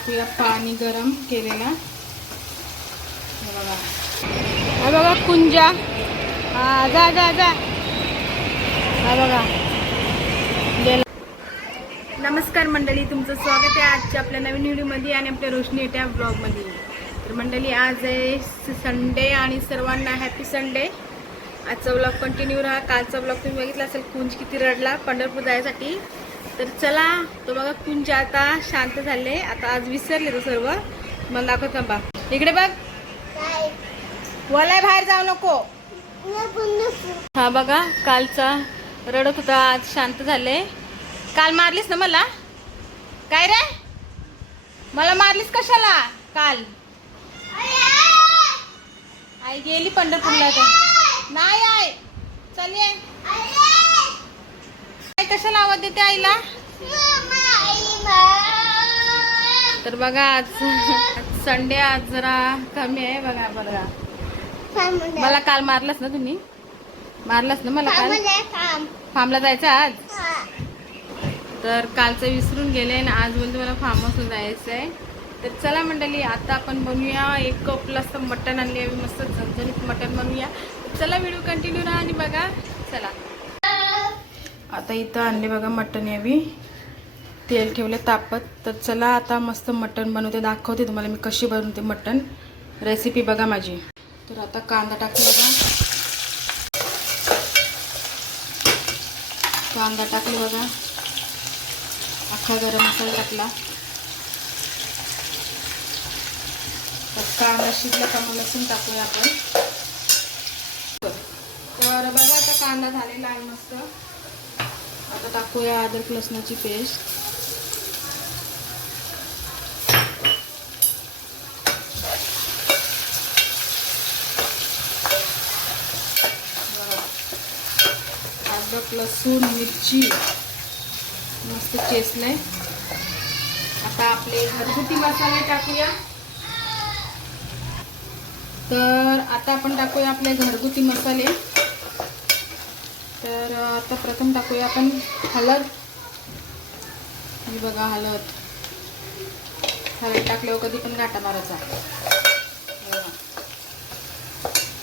टाकूया पाणी गरम केलेला. बघा. बघा कुंजा. हा जा जा जा. हा बघा. नमस्कार मंडळी तुमचं स्वागत आहे आजच्या आपल्या नवीन व्हिडिओमध्ये आणि आपल्या रोशनी येत्या ब्लॉगमध्ये. तर मंडळी आज आहे संडे आणि सर्वांना हॅपी संडे आजचा ब्लॉग कंटिन्यू राहा. कालचा ब्लॉग तुम्ही बघितला असेल कुंज किती रडला पंढरपूर जायसाठी. तर चला तो बघा कुंज आता शांत झाले. आता आज विसरले तो सर्व. मला दाखव थांबा. इकडे बघ. वलाय बाहेर जाऊ नको. हा बघा कालचा रडत होता आज शांत झाले. काल मारलीस ना मला? काय रे? मला मारलीस कशाला? काल. आई गेली पंढरपूरला तर नाही आहे चल ये. कशाला आवाज देते आईला? तर बघा आज संडे आज जरा कमी आहे बघा बघा. मला काल मारलंस ना तुम्ही? मारलंस ना मला काल? फार्मला जायचं आज? तर कालचं विसरून गेले आणि आज बोलते मला फार्म हाऊसला जायचं आहे तर चला मंडळी आता आपण बनवूया एक कप असं मटण आणले मस्त झणझणीत मटण बनवूया चला व्हिडिओ कंटिन्यू राहा आणि बघा. चला. आता इथं आणले बघा मटण यावी. तेल ठेवले तापत. तर चला आता मस्त मटण बनवते. दाखवते तुम्हाला मी कशी बनवते मटण. रेसिपी बघा माझी. तर आता कांदा टाकू बघा. कांदा टाकले बघा. अख्खा गरम मसाला टाकला. तर कांदा शिजला का मग लसूण टाकूया आपण. तर बघा आता कांदा झालेला आहे मस्त. आता टाकूया अद्रक लसणाची पेस्ट. अद्रक लसूण मिरची. मस्त चेसलंय आता आपले घरगुती मसाले टाकूया. तर आता आपण टाकूया आपले घरगुती मसाले. तर आता प्रथम टाकूया आपण हळद. आणि बघा हळद. हळद टाकल्यावर कधी पण गाठा मारायचा.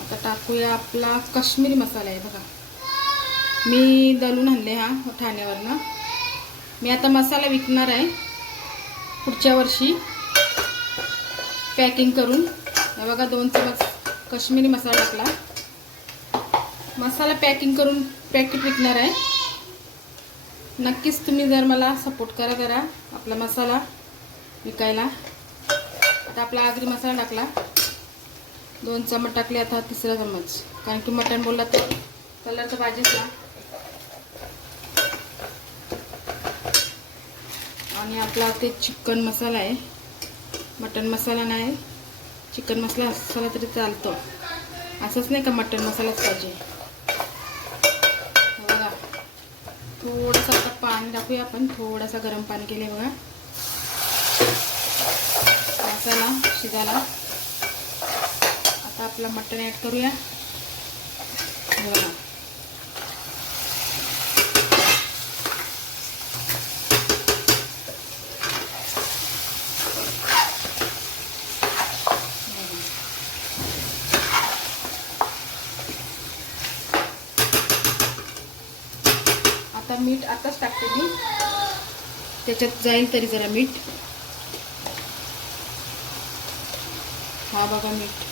आता टाकूया आपला काश्मीरी मसाला आहे बघा. मी दलून आणले हा ठाण्यावरनं. मी आता मसाला विकणार आहे पुढच्या वर्षी. पॅकिंग करून. हे बघा दोन चमच काश्मीरी मसाला टाकला. मसाला पॅकिंग करून पॅकेट विकणार आहे. नक्कीच तुम्ही जर मला सपोर्ट करा जरा आपला मसाला विकायला. आता आपला आगरी मसाला टाकला. दोन चमच टाकले आता तिसरा चमच कारण की मटण बोलला तर कलर तर पाहिजेच ना आणि आपला ते चिकन मसाला आहे. मटन मसाला नाही. चिकन मसाला असला तरी चालतो. असंच नाही का मटन मसालाच पाहिजे हे बघा थोडंसं आता पाणी टाकूया आपण. थोडासा गरम पाणी केले बघा. मसाला शिजायला. आता आपलं मटण ॲड करूया. बघा आता मीठ आताच टाकते मी त्याच्यात जाईल तरी जरा मीठ. हा बघा मीठ.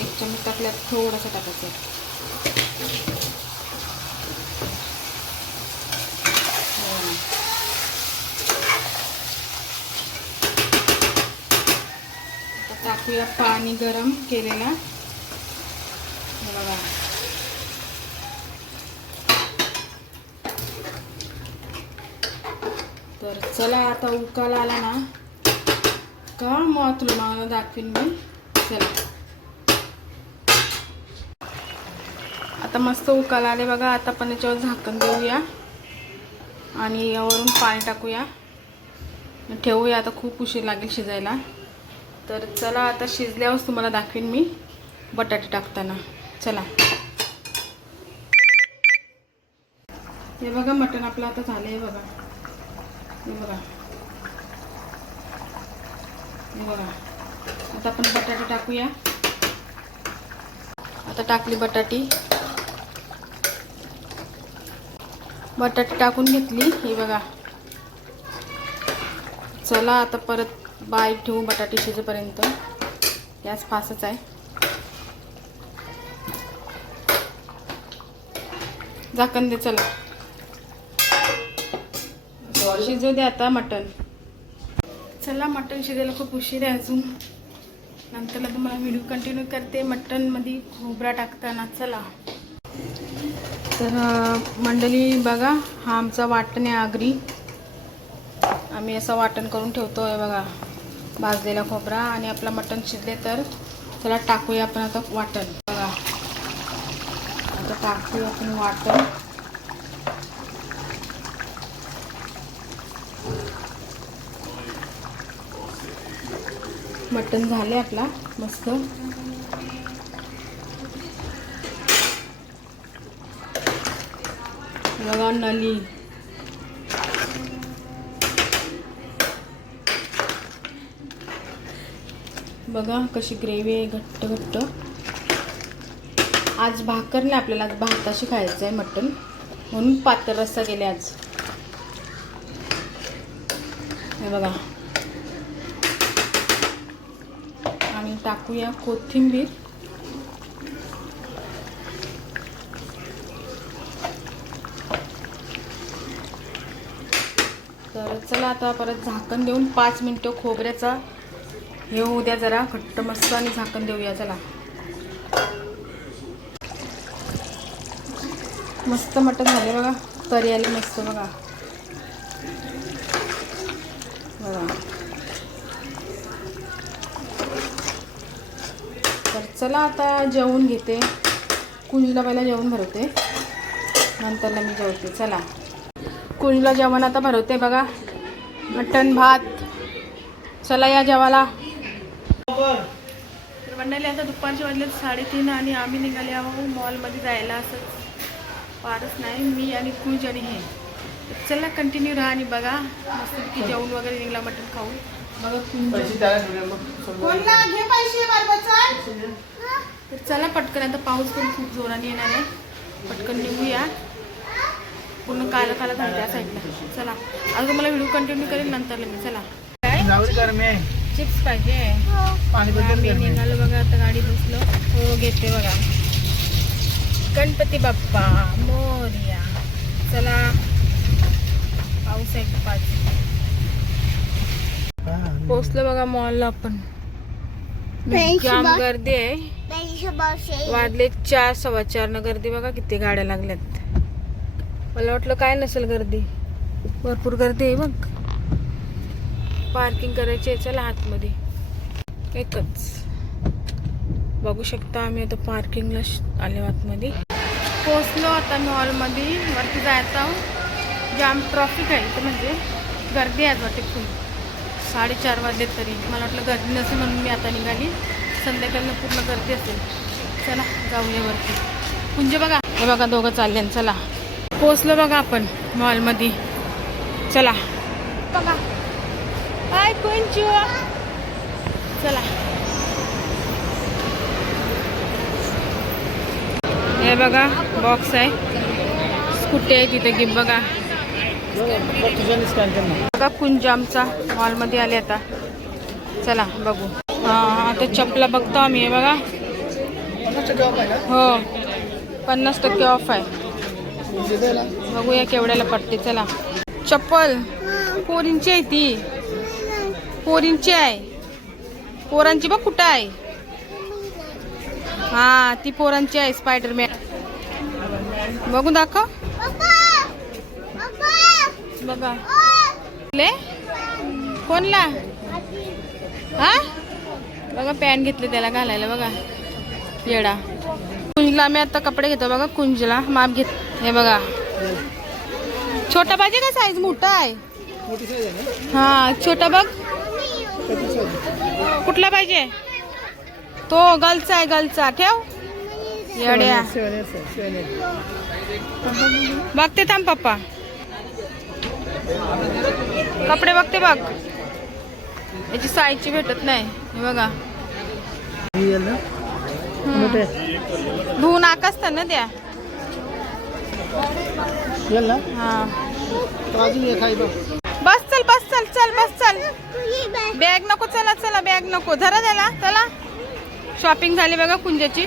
एक चमच टाकल्यात थोडंसं टाकायचा. टाकूया पाणी गरम केलेला हे बघा तर चला आता उकाला आला ना का मग तुला मला दाखवीन मी? चला. आता मस्त उकाला आले बघा आता पण याच्यावर झाकण देऊया आणि यावरून पाणी टाकूया. ठेवूया आता खूप उशीर लागेल शिजायला. तर चला आता शिजल्यावर तुम्हाला दाखवीन मी बटाटे टाकताना. चला. हे बघा मटण आपलं आता झालं आहे बघा. बघा. हे बघा. आता आपण बटाटे टाकूया. आता टाकली बटाटी. बटाटे टाकून घेतली. ही बघा. चला आता परत बाय ठेवू बटाटे शिजेपर्यंत. गॅस फासच आहे. झाकण दे चला. शिजू दे आता मटण. चला मटण शिजायला खूप उशीर आहे अजून. नंतरला तुम्हाला व्हिडिओ कंटिन्यू करते. मटणमध्ये खोबरा टाकताना चला. तर मंडळी बघा हा आमचा वाटण आहे आगरी. आम्ही असं वाटण करून ठेवतो आहे बघा भाजलेला खोबरा आणि आपलं मटण शिजले तर चला टाकूया आपण आता वाटण. बघा. आता टाकूया आपण वाटण. मटण झाले आपला मस्त. बघा नली. बघा कशी ग्रेव्ही आहे घट्ट घट्ट. आज भाकर नाही आपल्याला आज भाताशी खायचं आहे मटण. म्हणून पातळ रस्सा गेले आज. हे बघा आणि टाकूया कोथिंबीर. तर चला आता परत झाकण देऊन पाच मिनटं खोबऱ्याचा हे होऊ द्या जरा घट्ट मस्त आणि झाकण देऊया चला. मस्त मटण झाले बघा तरी आले मस्त बघा तर चला आता जेवून घेते. कुंजला पहिला जेवण भरवते. नंतरला मी जेवते. चला. कुंजला जेवण आता भरवते बघा. मटण भात. चला या जेवाला मंडळी आता दुपारचे वाजले साडेतीन आणि आम्ही निघाले आहो मॉलमध्ये जायला. असंच फारच नाही. मी आणि कुंज आणि हे. चला कंटिन्यू राहा आणि बघा. मस्त की जेवण वगैरे निघला मटण खाऊन. बघा कुंज. तर चला पटकन आता पाऊस पण खूप जोराने येणार आहे. पटकन निघूया. पूर्ण काला काला झालं त्या साईडला चला. आता तुम्हाला व्हिडिओ कंटिन्यू करेल नंतर मी चला. चिप्स पाहिजे. आम्ही निघालो बघा आता गाडी बसलो. हो घेते बघा. गणपती बाप्पा मोर्या. चला. पाऊस आहे आज. पोचलो बघा मॉलला आपण. जाम गर्दी आहे. वाजले चार सव्वा चार न गर्दी बघा किती गाड्या लागल्यात. मला वाटलं काय नसेल गर्दी. भरपूर गर्दी आहे बघ. पार्किंग करायची आहे चला आतमध्ये. एकच. बघू शकता आम्ही आता पार्किंगला आले आतमध्ये. पोचलो आता मॉलमध्ये. वरती जायचं जाम ट्रॉफिक आहे इथं म्हणजे. गर्दी आहे वाटते खूप साडेचार वाजले तरी. मला वाटलं गर्दी नसेल म्हणून मी आता निघाली. संध्याकाळनं पूर्ण गर्दी असेल. चला जाऊया वरती. म्हणजे बघा. हे बघा दोघं चालले चला. पोचलो बघा आपण मॉलमध्ये. चला. बघा. हाय कुंचू चला. हे बघा बॉक्स आहे. स्कूटी आहे तिथे गिफ्ट बघा. बघा कुंज आमचा. मॉलमध्ये आले आता. चला बघू. हा आता चपला बघतो आम्ही बघा. हो. पन्नास टक्के ऑफ आहे. बघूया केवढ्याला पडते. चला. चप्पल. पोरींची आहे ती. पोरींची आहे. पोरांची बघ कुठं आहे. हा ती पोरांची आहे स्पायडरमॅन बघू दाखव. बघा. ले. कोणला? हा? बघा पॅन्ट घेतले त्याला घालायला बघा. येडा. कुंजला मी आता कपडे घेतो बघा कुंजला. माप घेत हे बघा. छोटा पाहिजे का साईज मोठा आहे? हा छोटा बघ. कुठला पाहिजे? तो गर्लचा आहे गर्लचा ठेव. येड्या. बघते थांब पप्पा. कपडे बघते बघ. याची साईजची भेटत नाही. हे बघा. धुवून आकासतात ना त्या. हा. बस चल बस चल चल बस चल. बॅग नको चला चला बॅग नको. धरा त्याला चला. शॉपिंग झाली बघा कुंजाची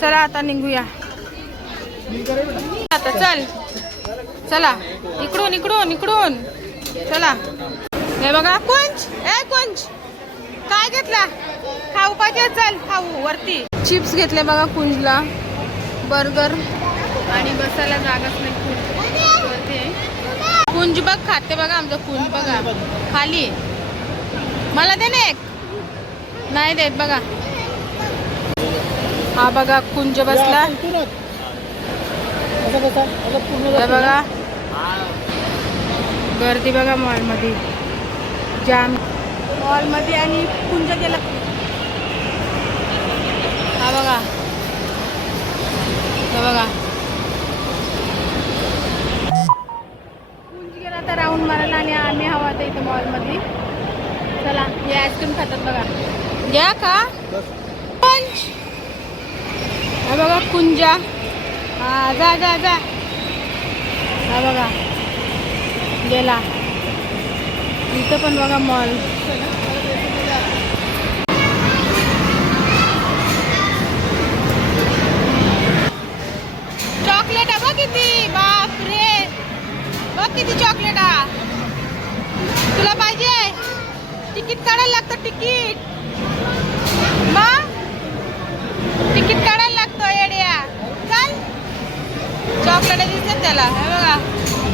चला आता निघूया. आता चल. चला इकडून इकडून इकडून. चला. हे बघा कुंज ए कुंज काय घेतला? खाऊ पाहिजे चल. खाऊ वरती. चिप्स घेतले बघा कुंजला. बर्गर. आणि बसायला जागाच नाही कुंज. वरती. कुंज बघ खाते बघा आमचं कुंज बघा. खाली. मला दे ना एक. नाही देत बघा. हा बघा कुंज बसला. बघा. गर्दी बघा मॉलमध्ये. जाम. मॉलमध्ये आणि कुंज गेला हा बघा. हे बघा. कुंज गेला तर राऊंड मारायला आणि आम्ही हवा आता इथं मॉलमध्ये. चला हे आईस्क्रीम खातात बघा. घ्या का? हा बघा कुंजा. हा जा जा जा. हा बघा. गेला. इथं पण बघा मॉल चॉकलेट आहे बघ किती. बाप रे बघ किती चॉकलेट आहे. तुला पाहिजे? तिकीट काढायला लागतं तिकीट. मग तिकीट काढायला चॉकलेट दिसतात त्याला. हे बघा.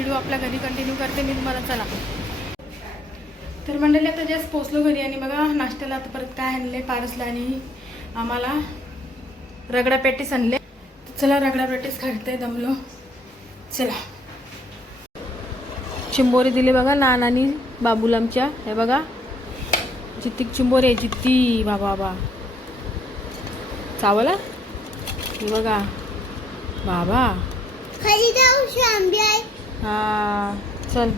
व्हिडिओ आपल्या घरी कंटिन्यू करते मी तुम्हाला चला. तर मंडळी आता जस्ट पोचलो घरी आणि बघा नाश्त्याला आता परत काय आणले पारसला आणि आम्हाला रगडा पॅटीस आणले. चला रगडा पॅटीस खाते दमलो. चला. चिंबोरी दिली बघा लहान आणि बाबूल आमच्या. हे बघा. जित्तीक चिंबोरी आहे जित्ती बाबा बाबा. चावला? हे बघा. बाबा. हा चल.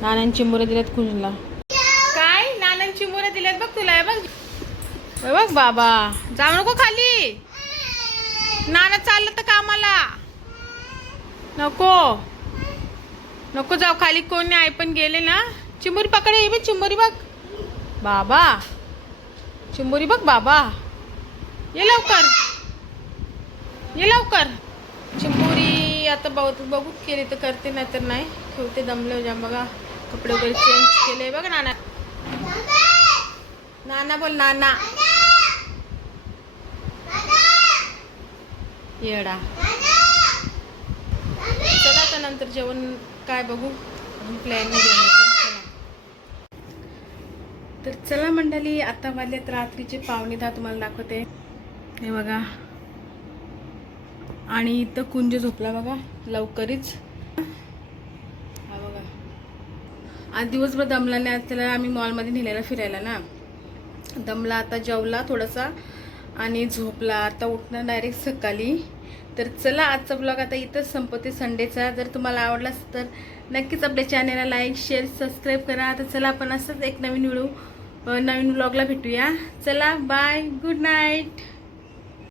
नानांची मुलं दिल्यात कुंजला. काय? नानांची मुलं दिल्यात बघ तुला बघ. बघ बाबा. जाऊ नको खाली. नाना चाललं तर कामाला. नको. नको जाऊ खाली. कोणी आई पण गेले ना. चिंबोरी पकडे ये बघ चिंबोरी बघ. बाबा. चिंबोरी बघ बाबा. ये लवकर. ये लवकर. चिंबोरी. आता बघ बघू केली तर करते नाही तर नाही. ठेवते दमले जा बघा कपडे वगैरे चेंज केले. बघ नाना. नाना बोल नाना. येडा. चला आता नंतर जेवण काय बघू. अजून प्लॅन नाही चला. तर चला मंडळी आता वाजलेत रात्रीचे पावणे दहा तुम्हाला दाखवते. हे बघा. आणि इथं कुंज झोपला बघा लवकरच. हा बघा. आज दिवसभर दमलाने आज त्याला आम्ही मॉलमध्ये नेलेला फिरायला ना. दमला आता जेवला थोडासा आणि झोपला. आता उठणार डायरेक्ट सकाळी. तर चला आजचा ब्लॉग आता इथंच संपते. संडेचा जर तुम्हाला आवडला तर नक्कीच आपल्या चॅनेलला लाईक शेअर सबस्क्राईब करा. आता चला आपण असंच एक नवीन व्हिडिओ नवीन ब्लॉगला भेटूया. चला बाय गुड नाईट